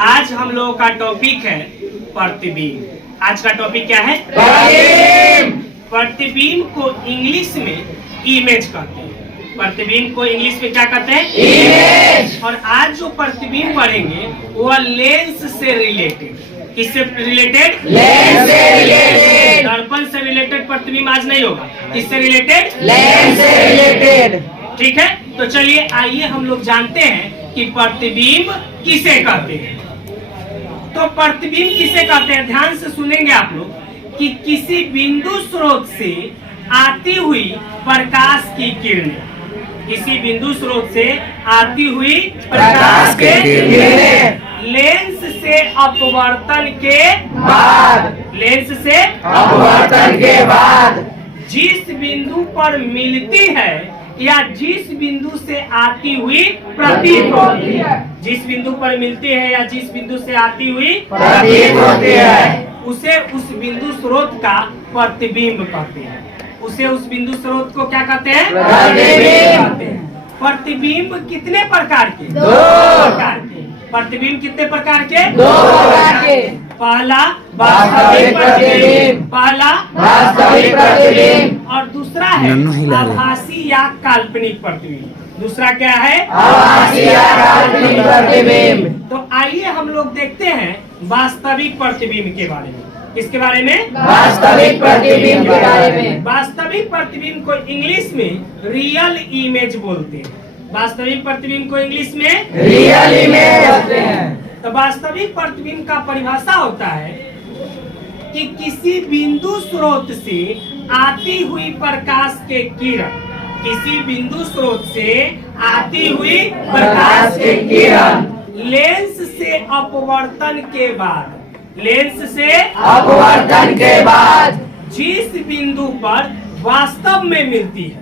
आज हम लोगों का टॉपिक है प्रतिबिंब। आज का टॉपिक क्या है? प्रतिबिंब को इंग्लिश में इमेज कहते हैं। प्रतिबिंब को इंग्लिश में क्या कहते हैं? इमेज। और आज जो प्रतिबिंब पढ़ेंगे वह लेंस से रिलेटेड। किससे रिलेटेड? लेंस से रिलेटेड। दर्पण से रिलेटेड प्रतिबिंब आज नहीं होगा। किससे रिलेटेड? लेंस से रिलेटेड। ठीक है, तो चलिए आइए हम लोग जानते हैं कि प्रतिबिंब किसे कहते हैं। तो प्रतिबिंब किसे कहते हैं, ध्यान से सुनेंगे आप लोग कि किसी बिंदु स्रोत से आती हुई प्रकाश की किरणें, किसी बिंदु स्रोत से आती हुई प्रकाश की किरणें लेंस से अपवर्तन के बाद, लेंस से अपवर्तन के बाद जिस बिंदु पर मिलती है या जिस बिंदु से आती हुई प्रतीत होती है, जिस बिंदु पर मिलती है या जिस बिंदु से आती हुई प्रतीत होती है, उसे उस बिंदु स्रोत का प्रतिबिंब कहते हैं। उसे उस बिंदु स्रोत को क्या कहते हैं? प्रतिबिंब कहते हैं। प्रतिबिंब कितने प्रकार के? दो प्रकार के। प्रतिबिंब कितने प्रकार के? दो प्रकार के। पहला वास्तविक प्रतिबिंब, पहला वास्तविक प्रतिबिंब, और दूसरा है आभासी या काल्पनिक प्रतिबिंब। दूसरा क्या है? आभासी या काल्पनिक प्रतिबिंब। तो आइए हम लोग देखते हैं वास्तविक प्रतिबिंब के बारे में। किसके बारे में? वास्तविक प्रतिबिंब के बारे में। वास्तविक प्रतिबिंब को इंग्लिश में रियल इमेज बोलते हैं। वास्तविक प्रतिबिंब को इंग्लिश में रियल इमेज बोलते हैं। तो वास्तविक प्रतिबिंब का परिभाषा होता है कि किसी बिंदु स्रोत से आती हुई प्रकाश के किरण, किसी बिंदु स्रोत से आती हुई प्रकाश के किरण लेंस से अपवर्तन के बाद, लेंस से अपवर्तन के बाद जिस बिंदु पर वास्तव में मिलती है,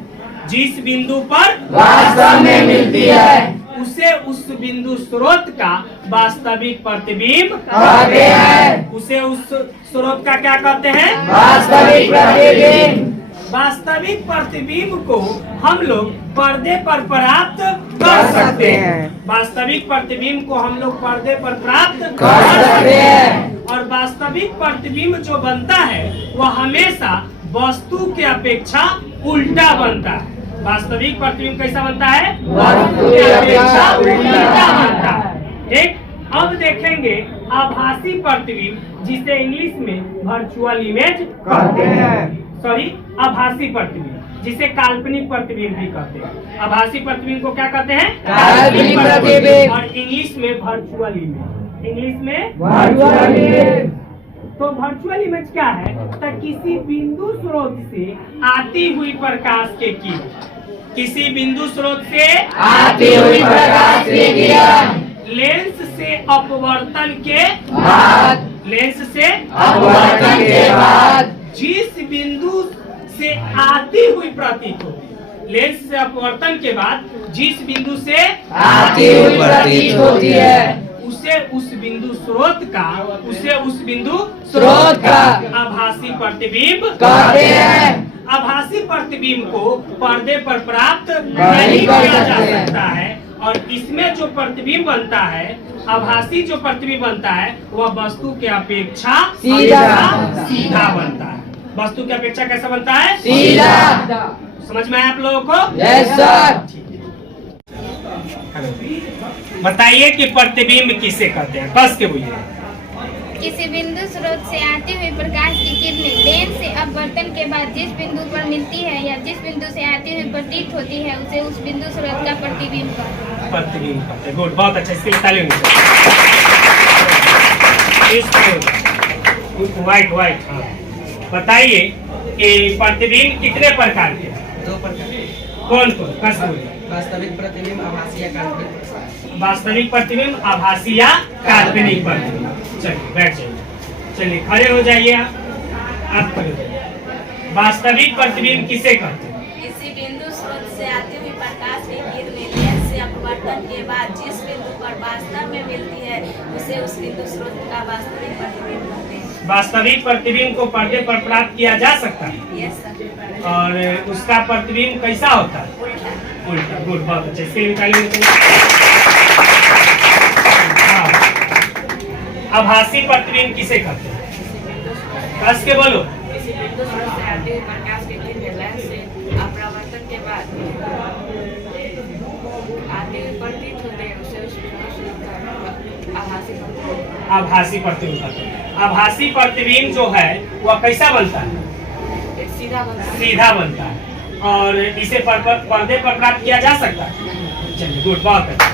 जिस बिंदु पर वास्तव में मिलती है, उसे उस बिंदु स्रोत का वास्तविक प्रतिबिंब कहते हैं। उसे उस स्रोत का क्या कहते हैं? वास्तविक प्रतिबिंब। वास्तविक प्रतिबिंब को हम लोग पर्दे पर प्राप्त कर सकते हैं। वास्तविक प्रतिबिंब को हम लोग पर्दे पर प्राप्त कर सकते हैं। और वास्तविक प्रतिबिंब जो बनता है वह हमेशा वस्तु के अपेक्षा उल्टा बनता है। वास्तविक प्रतिबिंब कैसा बनता है? वस्तु के अपेक्षा उल्टा बनता है। ठीक, अब देखेंगे आभासी प्रतिबिंब, जिसे इंग्लिश में वर्चुअल इमेज कहते हैं। सॉरी, आभासी प्रतिबिंब, जिसे काल्पनिक प्रतिबिंब भी कहते हैं। आभासी प्रतिबिंब को क्या कहते हैं? काल्पनिक प्रतिबिंब। और इंग्लिश में वर्चुअल इमेज, इंग्लिश में वर्चुअल इमेज। तो वर्चुअल इमेज क्या है? तो किसी बिंदु स्रोत से आती हुई प्रकाश के किरण, किसी बिंदु स्रोत से आती हुई प्रकाश के किरण लेंस से अपवर्तन के बाद, लेंस से अपवर्तन के बाद जिस बिंदु से आती हुई प्रतीत होती है, लेंस से अपवर्तन के बाद जिस बिंदु से आती हुई प्रतीत होती है, उसे उस बिंदु स्रोत का, उसे उस बिंदु स्रोत का आभासी प्रतिबिंब कहते हैं। आभासी प्रतिबिंब को पर्दे पर प्राप्त नहीं किया जा सकता है, और इसमें जो प्रतिबिंब बनता है, आभासी जो प्रतिबिंब बनता है, वह वस्तु के अपेक्षा सीधा बनता है। वस्तु की अपेक्षा कैसा बनता है? सीधा। समझ में आया आप लोगों को? Yes sir. बताइए कि प्रतिबिंब किसे कहते हैं? कस के बोलिए। किसी बिंदु स्रोत से आती हुई प्रकाश की किरणें लेंस से अपवर्तन के बाद जिस बिंदु पर मिलती है या जिस बिंदु से आती हुई प्रतीत होती है, उसे उस बिंदु स्रोत का प्रतिबिंब कहते हैं। प्रतिबिंब कहते हैं। गुड, बहुत अच्छा। इसके लिए ताली होनी चाहिए। White white. हाँ, बताइए कि प्रतिबिंब कितने प्रकार के? दो प्रकार। कौन कौन? कस बोलिए। वास्तविक प्रतिबिंब, आभासी या काल्पनिक। वास्तविक प्रतिबिंब, आभासी या काल्पनिक प्रतिबिंब। चलिए बैठ जाइए, चलिए खड़े हो जाइए। आप खड़े हो जाइए। वास्तविक प्रतिबिंब किसे कहते हैं? किसी बिंदु स्रोत से आती हुई प्रकाश की किरणें लेंस से अपवर्तन के बाद जिस बिंदु पर वास्तव में मिलती है, उसे उस बिंदु स्रोत का वास्तविक प्रतिबिंब कहते हैं। वास्तविक प्रतिबिंब को पर्दे पर प्राप्त किया जा सकता है। Yes sir. और उसका प्रतिबिंब कैसा होता है? उल्टा। उल्टा। गुड, बहुत अच्छा। इसके लिए ताली होनी चाहिए। हाँ, आभासी प्रतिबिंब किसे कहते हैं? कस के बोलो। किसी बिंदु स्रोत से आते हुए प्रकाश की किरणें लेंस से अपरावर्तन के बाद आते हुए प्रतीत होते हैं, उसे उस बिंदु स्रोत का आभासी प्रतिबिंब। आभासी प्रतिबिंब कहते हैं। आभासी प्रतिबिंब जो है वह कैसा बनता है? एक सीधा बनता है। सीधा बनता है और इसे पर्दे पर प्राप्त किया जा सकता है। चलिए गुड, बहुत अच्छा।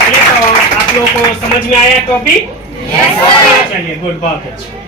चलिए तो आप लोगों को समझ में आया टॉपिक? चलिए गुड, बहुत अच्छा।